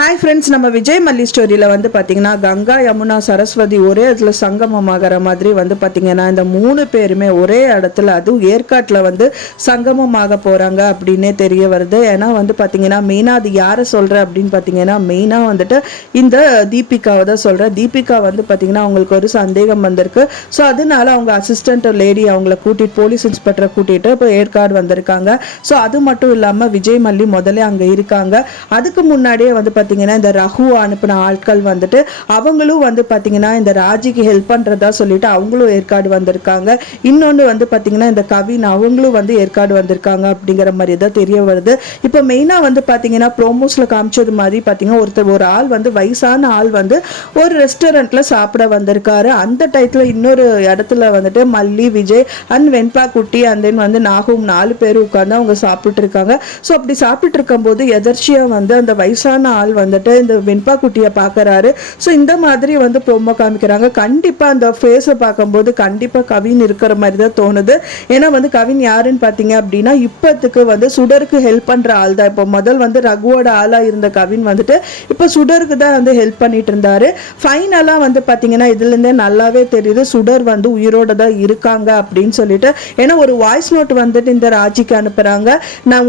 Hi friends, நம்ம விஜய் மல்லி ஸ்டோரியில் வந்து பார்த்தீங்கன்னா கங்கா யமுனா சரஸ்வதி ஒரே இடத்துல சங்கமமாகிற மாதிரி வந்து பார்த்தீங்கன்னா இந்த 3 பேருமே ஒரே இடத்துல, அதுவும் ஏற்காட்டில் வந்து சங்கமமாக போகிறாங்க அப்படின்னே தெரிய வருது. ஏன்னா வந்து பார்த்தீங்கன்னா மெயினாக அது யாரை சொல்கிற அப்படின்னு பார்த்தீங்கன்னா மெயினாக வந்துட்டு இந்த தீபிகாவை தான் சொல்கிறேன். தீபிகா வந்து பார்த்தீங்கன்னா அவங்களுக்கு ஒரு சந்தேகம் வந்திருக்கு. ஸோ அதனால அவங்க அசிஸ்டன்ட் லேடி அவங்கள கூட்டிகிட்டு போலீஸ் இன்ஸ்பெக்டரை கூட்டிகிட்டு இப்போ ஏற்காடு வந்திருக்காங்க. ஸோ அது மட்டும் இல்லாமல் விஜய் மல்லி முதல்ல அங்கே இருக்காங்க. அதுக்கு முன்னாடியே வந்து பார்த்தீங்கன்னா இந்த ரகு அனுப்பின ஆட்கள் வந்துட்டு அவங்களும் வந்து பார்த்தீங்கன்னா இந்த ராஜிக்கு ஹெல்ப் பண்ணுறதா சொல்லிட்டு அவங்களும் ஏற்காடு வந்திருக்காங்க. இன்னொன்று வந்து பார்த்தீங்கன்னா இந்த கவின் அவங்களும் வந்து ஏற்காடு வந்திருக்காங்க அப்படிங்கிற மாதிரி தான் தெரிய வருது. இப்போ மெயினாக வந்து பார்த்தீங்கன்னா ப்ரோமோஸில் காமிச்சது மாதிரி பார்த்தீங்கன்னா ஒரு ஆள் வந்து வயசான ஆள் வந்து ஒரு ரெஸ்டாரண்ட்டில் சாப்பிட வந்திருக்காரு. அந்த டயத்தில் இன்னொரு இடத்துல வந்துட்டு மல்லி, விஜய் அண்ட் வெண்பா குட்டி அண்ட் தென் வந்து நாகும் 4 பேர் உட்காந்து அவங்க சாப்பிட்டு இருக்காங்க. ஸோ அப்படி சாப்பிட்டு இருக்கும்போது எதர்ச்சியாக வந்து அந்த வயசான ஆள் வந்துட்டு இந்த வெண்பா குட்டியை பார்க்கறாரு. ஸோ இந்த மாதிரி வந்து ப்ரோமோ காமிக்கிறாங்க. கண்டிப்பாக அந்த ஃபேஸை பார்க்கும்போது கண்டிப்பாக கவின் இருக்கிற மாதிரி தான் தோணுது. ஏன்னா வந்து கவின் யாருன்னு பார்த்தீங்க அப்படின்னா இப்போத்துக்கு வந்து சுடருக்கு ஹெல்ப் பண்ணுற ஆள் தான். இப்போ முதல் வந்து ரகுவோட ஆளாக இருந்த கவின் வந்துட்டு இப்போ சுடருக்கு தான் வந்து ஹெல்ப் பண்ணிட்டு இருந்தாரு. ஃபைனலாக வந்து பார்த்தீங்கன்னா இதுலேருந்தே நல்லாவே தெரியுது சுடர் வந்து உயிரோட தான் இருக்காங்க அப்படின்னு சொல்லிட்டு. ஏன்னா ஒரு வாய்ஸ் நோட் வந்துட்டு இந்த ராஜிக்கு அனுப்புகிறாங்க.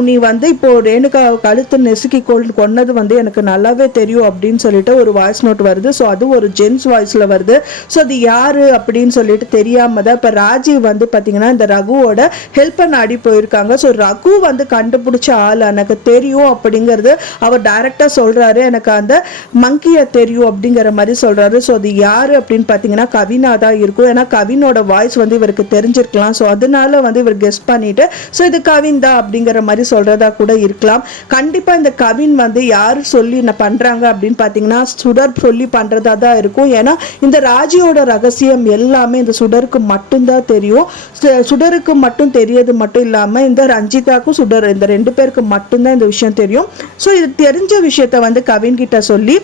நீ வந்து இப்போ ரேணுகா கழுத்து நெசுக்கி கொன்னது வந்து எனக்கு நல்லாவே தெரியும் அப்படின்னு சொல்லிட்டு ஒரு வாய்ஸ் நோட் வருது. ஸோ அது ஒரு ஜென்ஸ் வாய்ஸில் வருது. ஸோ அது யாரு அப்படின்னு சொல்லிட்டு தெரியாம தான் இப்போ ராஜீவ் வந்து பார்த்தீங்கன்னா இந்த ரகுவோட ஹெல்ப் நாடி போயிருக்காங்க. ஸோ ரகு வந்து கண்டுபிடிச்ச ஆள் எனக்கு தெரியும் அப்படிங்கிறது அவர் டைரக்டாக சொல்றாரு. எனக்கு அந்த மங்கியை தெரியும் அப்படிங்கிற மாதிரி சொல்றாரு. ஸோ அது யாரு அப்படின்னு பார்த்தீங்கன்னா கவினா தான் இருக்கும். ஏன்னா கவினோட வாய்ஸ் வந்து இவருக்கு தெரிஞ்சிருக்கலாம். ஸோ அதனால வந்து இவர் கெஸ் பண்ணிட்டு ஸோ இது கவின் தான் அப்படிங்கிற மாதிரி சொல்றதா கூட இருக்கலாம். கண்டிப்பா இந்த கவின் வந்து யாரு சொல்லி என்ன பண்றாங்க அப்படின்னு பார்த்தீங்கன்னா சுடர் சொல்லி பண்றதா தான் இருக்கும். ஏன்னா இந்த ராஜியோட ரகசியம் எல்லாமே இந்த சுடருக்கு மட்டும்தான் தெரியும். சுடருக்கு மட்டும் தெரியது மட்டும் இல்லாமல் இந்த ரஞ்சிதாக்கும் சுடர் இந்த 2 பேருக்கு மட்டும்தான் இந்த விஷயம் தெரியும். ஸோ இது தெரிஞ்ச விஷயத்த வந்து கவின் கிட்ட சொல்லி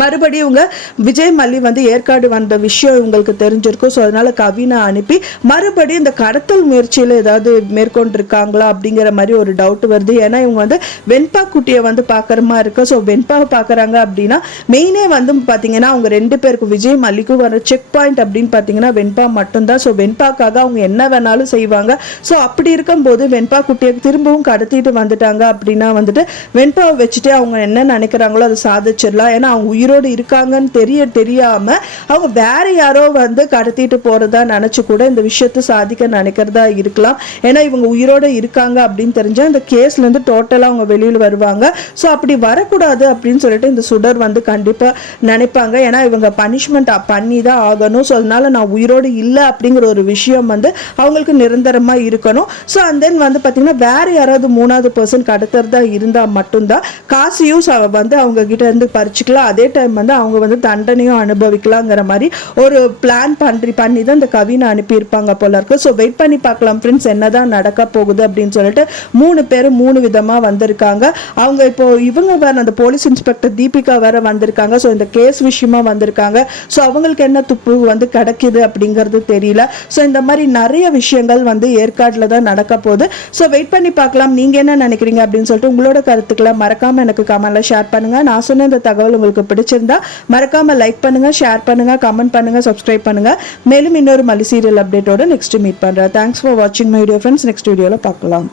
மறுபடியும் இவங்க விஜய் மல்லி வந்து ஏற்காடு வந்த விஷயம் இவங்களுக்கு தெரிஞ்சிருக்கும். ஸோ அதனால கவினை அனுப்பி மறுபடியும் இந்த கடத்தல் முயற்சியில் ஏதாவது மேற்கொண்டிருக்காங்களா அப்படிங்கிற மாதிரி ஒரு டவுட் வருது. ஏன்னா இவங்க வந்து வெண்பா குட்டியை வந்து பார்க்குற மாதிரி இருக்கு. ஸோ வெண்பாவை பார்க்குறாங்க அப்படின்னா மெயினே வந்து பார்த்தீங்கன்னா அவங்க 2 பேருக்கும் விஜய் மல்லிக்கும் வர செக் பாயிண்ட் அப்படின்னு பார்த்தீங்கன்னா வெண்பா மட்டும்தான். ஸோ வெண்பாக்காக அவங்க என்ன வேணாலும் செய்வாங்க. ஸோ அப்படி இருக்கும்போது வெண்பா குட்டியை திரும்பவும் கடத்திட்டு வந்துட்டாங்க அப்படின்னா வந்துட்டு வெண்பாவை வச்சுட்டு அவங்க என்ன நினைக்கிறாங்களோ அதை சாதிச்சிடலாம். ஏன்னா அவங்க உயிரோடு இருக்காங்கன்னு தெரியாம அவங்க வேற யாரோ வந்து கடத்திட்டு போறதா நினைச்சு கூட இந்த விஷயத்தை சாதிக்க நினைக்கிறதா இருக்கலாம். ஏன்னா இவங்க உயிரோட இருக்காங்க அப்படின்னு தெரிஞ்சா இந்த கேஸ்ல இருந்து டோட்டலா அவங்க வெளியில் வருவாங்க. ஸோ அப்படி வரக்கூடாது அப்படின்னு சொல்லிட்டு இந்த சுடர் வந்து கண்டிப்பா நினைப்பாங்க. ஏன்னா இவங்க பனிஷ்மெண்ட் பண்ணி தான் ஆகணும். ஸோ அதனால நான் உயிரோடு இல்லை அப்படிங்கிற ஒரு விஷயம் வந்து அவங்களுக்கு நிரந்தரமா இருக்கணும். ஸோ அண்ட் தென் வந்து பார்த்தீங்கன்னா வேற யாராவது 3வது பர்சன் கடத்துறதா இருந்தா மட்டும்தான் காசையும் வந்து அவங்க கிட்ட இருந்து பறிச்சுக்கலாம். அதே டைம் வந்து அவங்க வந்து தண்டனையும் அனுபவிக்கலாங்கிற மாதிரி ஒரு பிளான் பண்ணி தான் இந்த கவினை அனுப்பியிருப்பாங்க போல இருக்கு. ஸோ வெயிட் பண்ணி பார்க்கலாம் ஃப்ரெண்ட்ஸ் என்னதான் நடக்க போகுது அப்படின்னு சொல்லிட்டு. 3 பேரும் 3 விதமா வந்திருக்காங்க. அவங்க இப்போ இவங்க வேற அந்த போலீஸ் இன்ஸ்பெக்டர் தீபிகா வேற வந்திருக்காங்க. ஸோ இந்த கேஸ் விஷயமா வந்திருக்காங்க. ஸோ அவங்களுக்கு என்ன துப்பு வந்து கிடைக்குது அப்படிங்கிறது தெரியல. ஸோ இந்த மாதிரி நிறைய விஷயங்கள் வந்து ஏற்காட்டில் தான் நடக்க போகுது. ஸோ வெயிட் பண்ணி பார்க்கலாம். நீங்க என்ன நினைக்கிறீங்க அப்படின்னு சொல்லிட்டு உங்களோட கருத்துக்களை மறக்காம எனக்கு கமெண்ட்ல ஷேர் பண்ணுங்க. நான் சொன்ன இந்த தகவல் உங்களுக்கு பிடிச்சிருந்தா மறக்காம லைக் பண்ணுங்க, ஷேர் பண்ணுங்க, கமெண்ட் பண்ணுங்க, சப்ஸ்கிரைப் பண்ணுங்க. மேலும் இன்னொரு மல்லி சீரியல் அப்டேட்டோட நெக்ஸ்ட் மீட் பண்றேன். தேங்க்ஸ் ஃபார் வாட்சிங் மை வீடியோ ஃப்ரெண்ட்ஸ். நெக்ஸ்ட் வீடியோல பார்க்கலாம்.